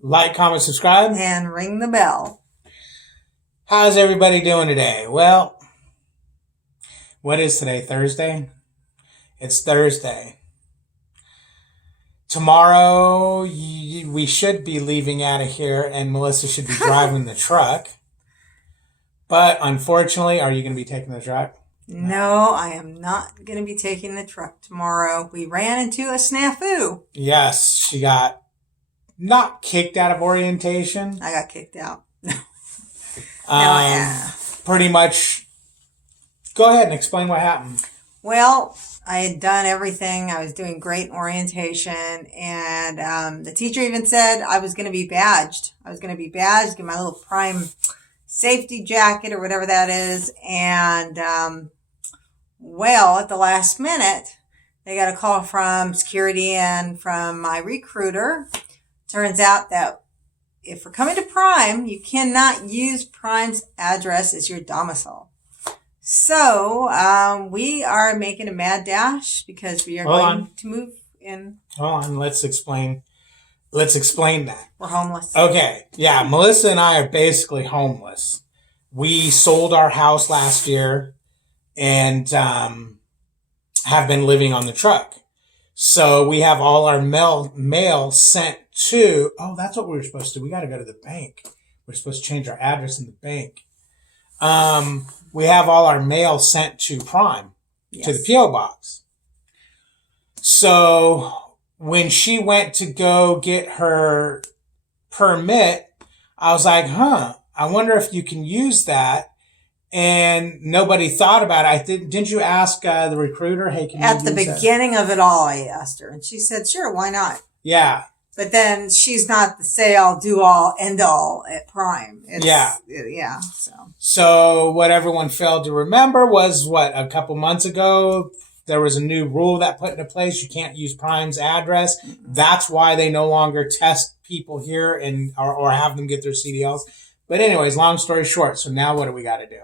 Like, comment, subscribe. And ring the bell. How's everybody doing today? Well, what is today? Thursday? It's Thursday. Tomorrow, we should be leaving out of here, and Melissa should be driving the truck. But unfortunately, are you going to be taking the truck? No, I am not going to be taking the truck tomorrow. We ran into a snafu. Yes, she got not kicked out of orientation. I got kicked out. Pretty much. Go ahead and explain what happened. Well, I had done everything. I was doing great in orientation, and the teacher even said I was going to be badged. I was going to be badged, get my little prime safety jacket or whatever that is. And, well, at the last minute, they got a call from security and from my recruiter. Turns out that if we're coming to Prime, you cannot use Prime's address as your domicile. So we are making a mad dash because we are going to move in. Hold on, let's explain that. We're homeless. Okay, yeah, Melissa and I are basically homeless. We sold our house last year and have been living on the truck. So we have all our mail sent to, that's what we were supposed to do. We got to go to the bank. We're supposed to change our address in the bank. We have all our mail sent to Prime, to the P.O. box. So when she went to go get her permit, I was like, I wonder if you can use that. And nobody thought about it. Didn't you ask the recruiter, hey, can you use that? At the beginning of it all, I asked her, and she said, sure, why not? Yeah. But then she's not the say-all, do-all, end-all at Prime. Yeah. So what everyone failed to remember was, a couple months ago, there was a new rule that put into place. You can't use Prime's address. Mm-hmm. That's why they no longer test people here or have them get their CDLs. But anyways, long story short, so now what do we got to do?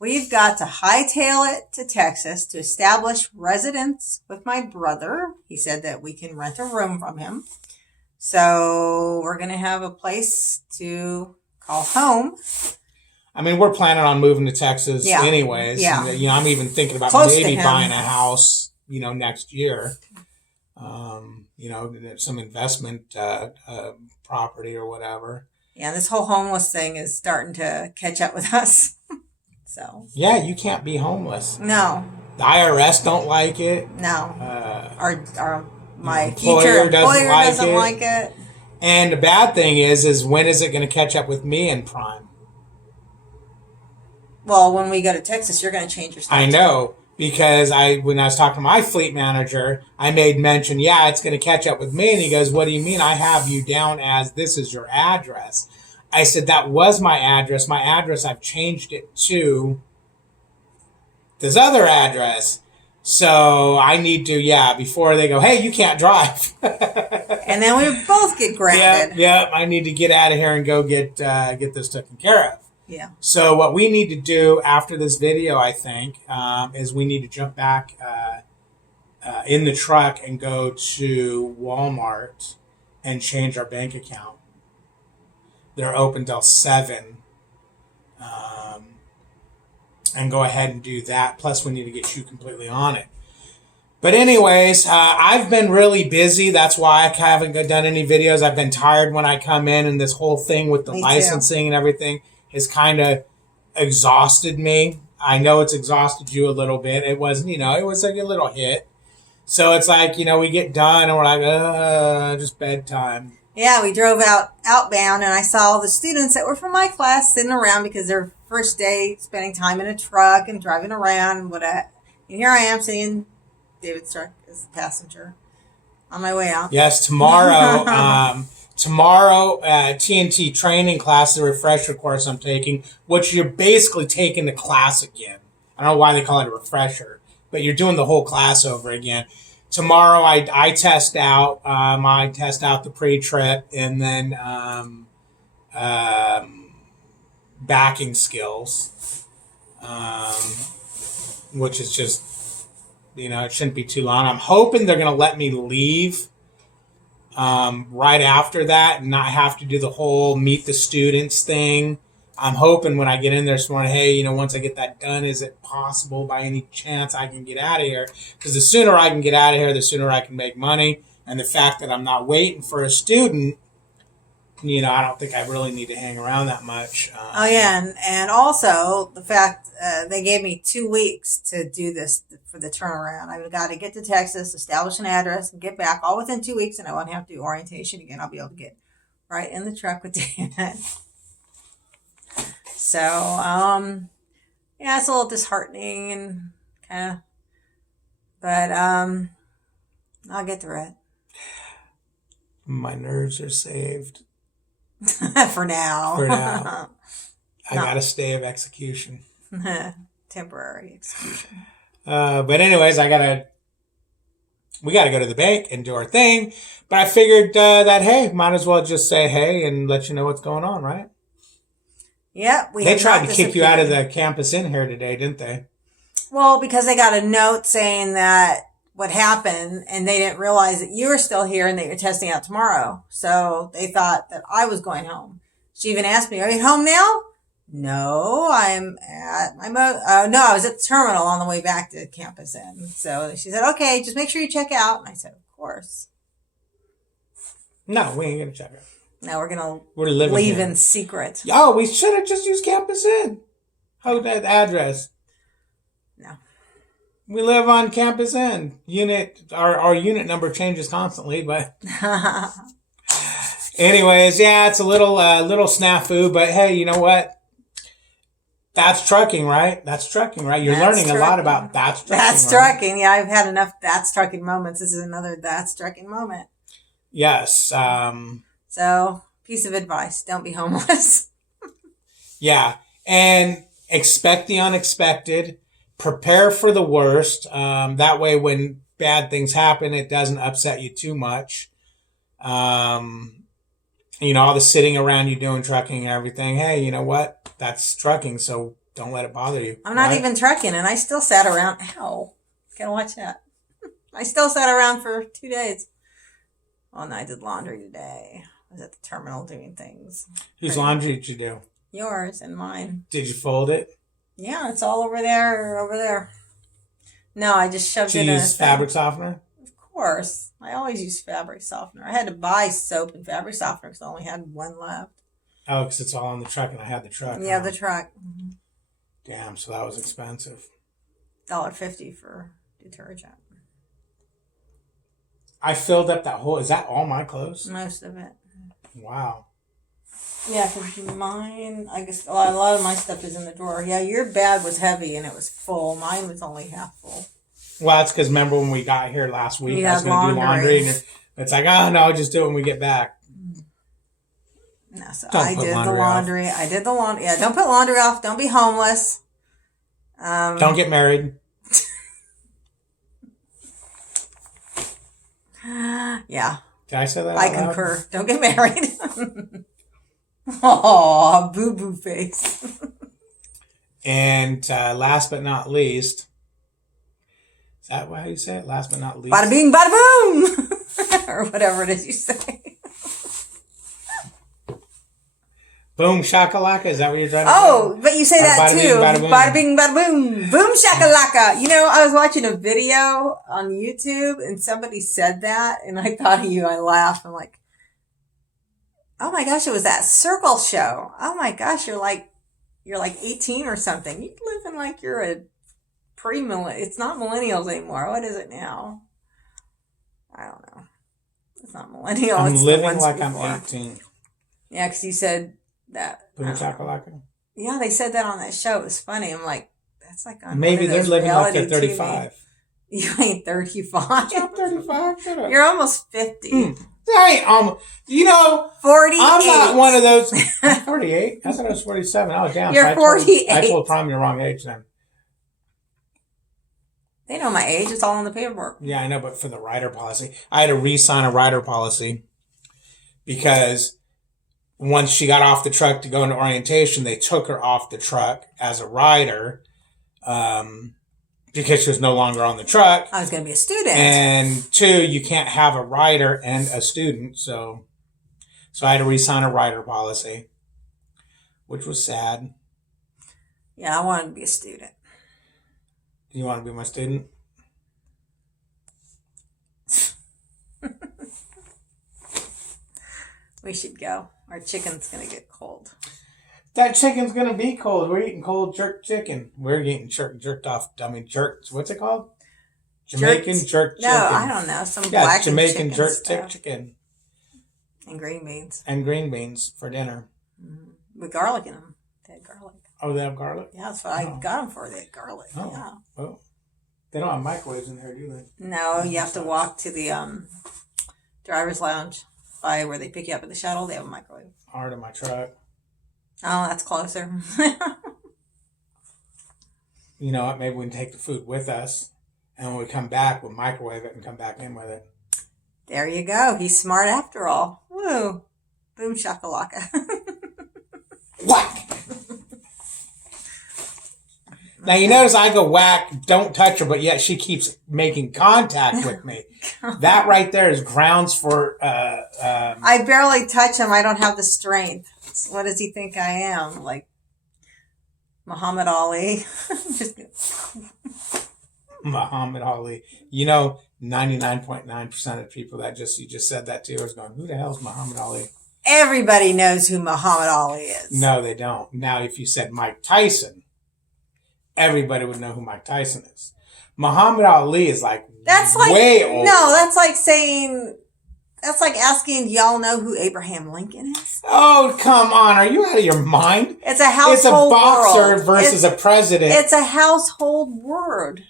We've got to hightail it to Texas to establish residence with my brother. He said that we can rent a room from him. So we're going to have a place to call home. I mean, we're planning on moving to Texas anyways. Yeah. I'm even thinking about maybe buying a house, next year. Some investment property or whatever. Yeah, this whole homeless thing is starting to catch up with us. So. Yeah, you can't be homeless. No. The IRS don't like it. No. My employer doesn't like it. And the bad thing is when is it going to catch up with me in Prime? Well, when we go to Texas, you're going to change your stuff. I know, because when I was talking to my fleet manager, I made mention, it's going to catch up with me. And he goes, what do you mean? I have you down as this is your address. I said, that was my address. My address, I've changed it to this other address. So I need to, before they go, hey, you can't drive. And then we both get grounded. Yeah, I need to get out of here and go get this taken care of. Yeah. So what we need to do after this video, I think, is we need to jump back in the truck and go to Walmart and change our bank account. They're open till 7. And go ahead and do that. Plus, we need to get you completely on it. But anyways, I've been really busy. That's why I haven't done any videos. I've been tired when I come in, and this whole thing with the licensing and everything has kind of exhausted me. I know it's exhausted you a little bit. It wasn't, it was like a little hit. So it's like, we get done and we're like, just bedtime. Yeah, we drove outbound, and I saw all the students that were from my class sitting around because their first day spending time in a truck and driving around and whatnot. And here I am sitting in David's truck as a passenger on my way out. Yes, tomorrow, TNT training class, the refresher course I'm taking, which you're basically taking the class again. I don't know why they call it a refresher, but you're doing the whole class over again. Tomorrow I test out. I test out the pre-trip and then backing skills, which is just, it shouldn't be too long. I'm hoping they're going to let me leave right after that and not have to do the whole meet the students thing. I'm hoping when I get in there this morning, hey, once I get that done, is it possible by any chance I can get out of here? Because the sooner I can get out of here, the sooner I can make money. And the fact that I'm not waiting for a student, I don't think I really need to hang around that much. Oh yeah, and also the fact they gave me 2 weeks to do this for the turnaround. I've got to get to Texas, establish an address, and get back all within 2 weeks, and I won't have to do orientation again. I'll be able to get right in the truck with Dan. So yeah, it's a little disheartening and kind of, but I'll get through it. My nerves are saved. For now. For now. I got a stay of execution. Temporary execution. But anyways, we got to go to the bank and do our thing. But I figured that, hey, might as well just say hey and let you know what's going on, right? Yep. They tried to kick you out of the campus in here today, didn't they? Well, because they got a note saying that what happened, and they didn't realize that you were still here and that you're testing out tomorrow. So they thought that I was going home. She even asked me, "Are you home now?" No, I'm at my no, I was at the terminal on the way back to campus in. So she said, "Okay, just make sure you check out." And I said, "Of course." No, we ain't gonna check out. No, we're living leave here in secret. Oh, we should have just used campus in. How that address? No. We live on campus in. Our unit number changes constantly, but anyways, yeah, it's a little snafu, but hey, you know what? That's trucking, right? That's trucking, right? You're learning a lot about that's trucking. That's trucking. Yeah, I've had enough that's trucking moments. This is another that's trucking moment. Yes. So, piece of advice: don't be homeless. Yeah, and expect the unexpected. Prepare for the worst. That way, when bad things happen, it doesn't upset you too much. All the sitting around you doing trucking and everything. Hey, you know what? That's trucking, so don't let it bother you. I'm not even trucking, and I still sat around. Ow. Gotta watch that. I still sat around for 2 days. Oh, no, I did laundry today. I was at the terminal doing things. Whose laundry did you do? Yours and mine. Did you fold it? Yeah, it's all over there. No, I just shoved it in. Did you use fabric softener? Of course. I always use fabric softener. I had to buy soap and fabric softener because I only had one left. Oh, because it's all on the truck, and I had the truck. Yeah, the truck. Mm-hmm. Damn, so that was expensive. $1.50 for detergent. I filled up that whole... Is that all my clothes? Most of it. Wow. Yeah, because mine, I guess a lot of my stuff is in the drawer. Yeah, your bag was heavy and it was full. Mine was only half full. Well, that's because remember when we got here last week, I was going to do laundry. And it's like, oh, no, just do it when we get back. No, so I did the laundry. I did the laundry. Yeah, don't put laundry off. Don't be homeless. Don't get married. Yeah. Did I say that? I concur. Don't get married. Oh, boo-boo face. And last but not least, is that how you say it? Last but not least. Bada bing, bada boom! Or whatever it is you say. Boom shakalaka, is that what you're trying to say? Oh, but you say that bada too. Bing, bada boom. Bada bing, bada boom. Boom shakalaka. I was watching a video on YouTube and somebody said that and I thought of you. I laughed. I'm like, oh my gosh, it was that circle show. Oh my gosh, you're like 18 or something. You live in like you're a pre-millennial. It's not millennials anymore. What is it now? I don't know. It's not millennial. I'm it's living like before. I'm 18. Yeah, because you said that. Boom shakalaka. Yeah, they said that on that show. It was funny. I'm like, that's like on maybe they're living like they're 35. TV. You ain't 35. I'm 35. Shut up. You're almost 50. I ain't 48. I'm not one of those. 48. I thought I was 47. Oh, damn. You're 48. I told Tom you're wrong age then. They know my age. It's all in the paperwork. Yeah, I know, but for the rider policy, I had to re-sign a rider policy because once she got off the truck to go into orientation, they took her off the truck as a rider because she was no longer on the truck. I was going to be a student. And 2, you can't have a rider and a student. So I had to re-sign a rider policy, which was sad. Yeah, I wanted to be a student. You want to be my student? We should go. Our chicken's going to get cold. That chicken's going to be cold. We're eating cold jerk chicken. We're eating jerked off. I mean, jerked. What's it called? Jamaican jerk chicken. No, I don't know. Some black Jamaican jerk chicken. And green beans. And green beans for dinner. Mm-hmm. With garlic in them. They had garlic. Oh, they have garlic? Yeah, that's what I got them for. They had garlic. Oh. Yeah. Well, they don't have microwaves in there, do they? No, you have to walk to the driver's lounge by where they pick you up at the shuttle. They have a microwave. Or to my truck. Oh, that's closer. You know what? Maybe we can take the food with us. And when we come back, we'll microwave it and come back in with it. There you go. He's smart after all. Woo. Boom shakalaka. Whack! Now, you notice I go whack, don't touch her, but yet she keeps making contact with me. That right there is grounds for... I barely touch him. I don't have the strength. What does he think I am? Like Muhammad Ali? Muhammad Ali. You know, 99.9% of people that you just said that to is going, who the hell's Muhammad Ali? Everybody knows who Muhammad Ali is. No, they don't. Now, if you said Mike Tyson, everybody would know who Mike Tyson is. Muhammad Ali is that's like way old. No, that's like saying, that's like asking, do y'all know who Abraham Lincoln is? Oh, come on. Are you out of your mind? It's a household It's a boxer word. versus a president. It's a household word.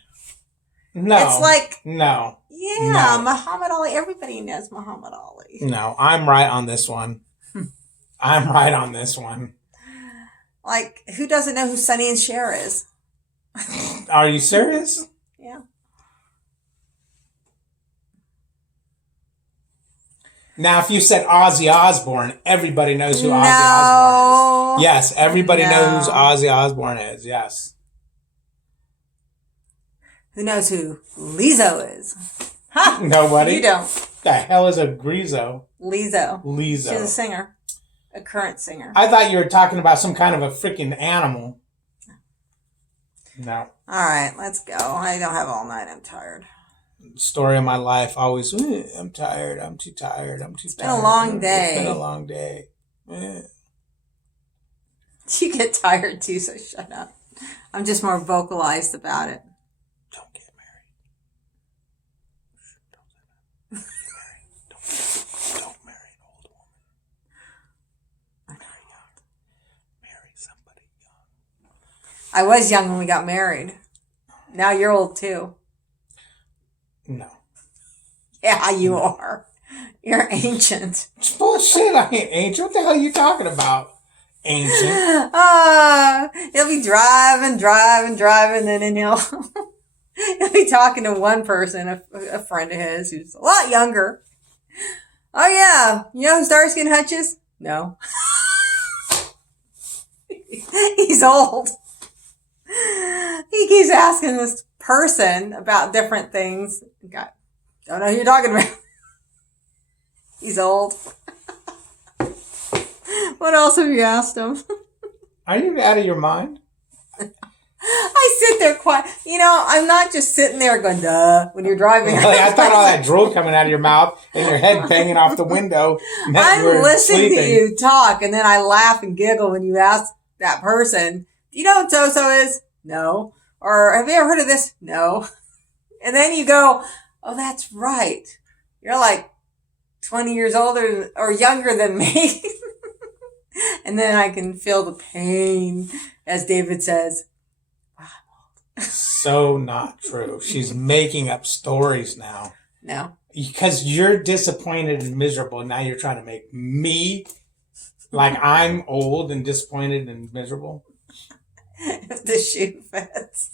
No. It's like... No. Yeah, No. Muhammad Ali. Everybody knows Muhammad Ali. No, I'm right on this one. I'm right on this one. Like, who doesn't know who Sonny and Cher is? Are you serious? Yeah. Now, if you said Ozzy Osbourne, everybody knows who Ozzy Osbourne is. Yes, everybody knows who Ozzy Osbourne is. Yes. Who knows who Lizzo is? Huh? Nobody. You don't. The hell is a Grizo? Lizzo. Lizzo. She's a singer. A current singer. I thought you were talking about some kind of a freaking animal. No. All right, let's go. I don't have all night. I'm tired. Story of my life. Always, I'm tired. I'm too tired. I'm too tired. It's been a long day. It's been a long day. You get tired too, so shut up. I'm just more vocalized about it. Don't get married. Don't marry an old woman. Marry young. Marry somebody young. I was young when we got married. Now you're old too. No. Yeah, you are. You're ancient. It's bullshit. I ain't ancient. What the hell are you talking about? Ancient. He'll be driving, and then he'll be talking to one person, a friend of his who's a lot younger. Oh yeah, you know who Starsky and Hutch is? No. He's old. He keeps asking this person about different things. God, don't know who you're talking about. He's old. What else have you asked him? Are you out of your mind? I sit there quiet. You know, I'm not just sitting there going, duh, when you're driving. I thought all that drool coming out of your mouth and your head banging off the window. I'm listening to you talk, and then I laugh and giggle when you ask that person, do you know what so-so is? No. Or have you ever heard of this? No. And then you go, oh, that's right. You're like 20 years older or younger than me. And then I can feel the pain, as David says. So not true. She's making up stories now. No. Because you're disappointed and miserable. Now you're trying to make me like I'm old and disappointed and miserable. If the shoe fits.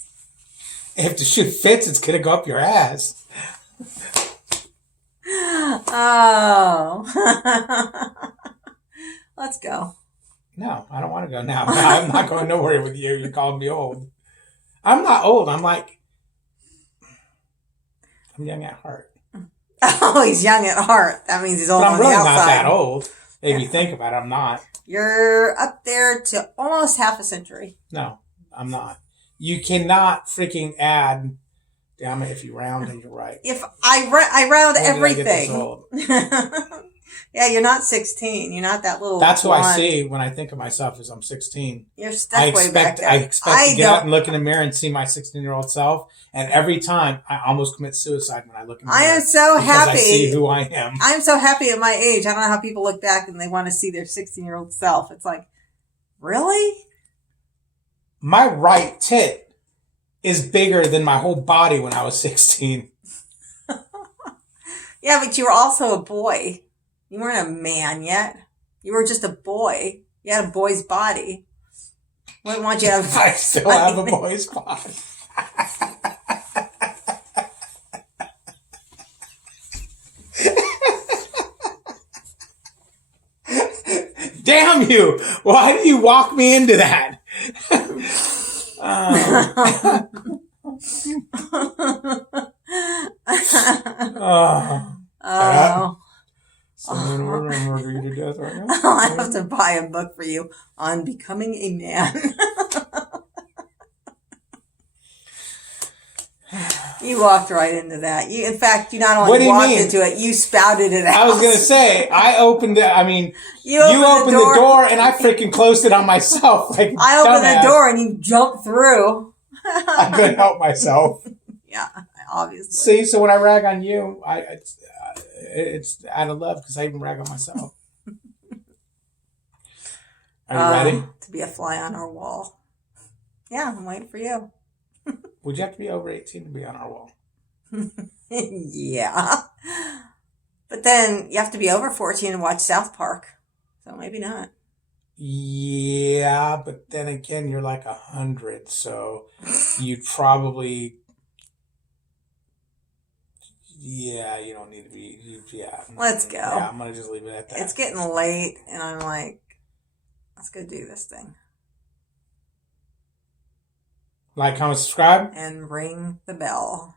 If the shoe fits, it's going to go up your ass. Oh. Let's go. No, I don't want to go now. I'm not going nowhere with you. You're calling me old. I'm not old. I'm like I'm young at heart. Oh, he's young at heart. That means he's old But on I'm the really outside. not that old. If you think about it, I'm not. You're up there to almost half a century. No, I'm not. You cannot freaking add. Damn it! If you round, then you're right. If I round When did I everything. get this old? Yeah, you're not 16. You're not that little. That's who I blonde. see when I think of myself as I'm 16. You're stuck way back there. I expect to get up and look in the mirror and see my 16-year-old self. And every time, I almost commit suicide when I look in the mirror. I am so happy. I see who I am. I'm so happy at my age. I don't know how people look back and they want to see their 16-year-old self. It's like, really? My right tit is bigger than my whole body when I was 16. Yeah, but you were also a boy. You weren't a man yet. You were just a boy. You had a boy's body. Wouldn't want you to have. I still have a boy's body. Damn you! Why do you walk me into that? Oh. Someone will murder you to death right now. I'll have to buy a book for you on becoming a man. You walked right into that. In fact, you not only walked into it, you spouted it out. I was going to say, I opened it. I mean, you opened the door and I freaking closed it on myself. Like I opened the door and you jumped through. I couldn't help myself. Yeah, obviously. See, so when I rag on you, it's out of love because I even rag on myself. Are you ready? To be a fly on our wall. Yeah, I'm waiting for you. Would you have to be over 18 to be on our wall? Yeah. But then you have to be over 14 to watch South Park. So maybe not. Yeah, but then again, you're like 100, so you'd probably... Yeah, you don't need to be... Yeah. Let's go. Yeah, I'm going to just leave it at that. It's getting late, and I'm like, let's go do this thing. Like, comment, subscribe. And ring the bell.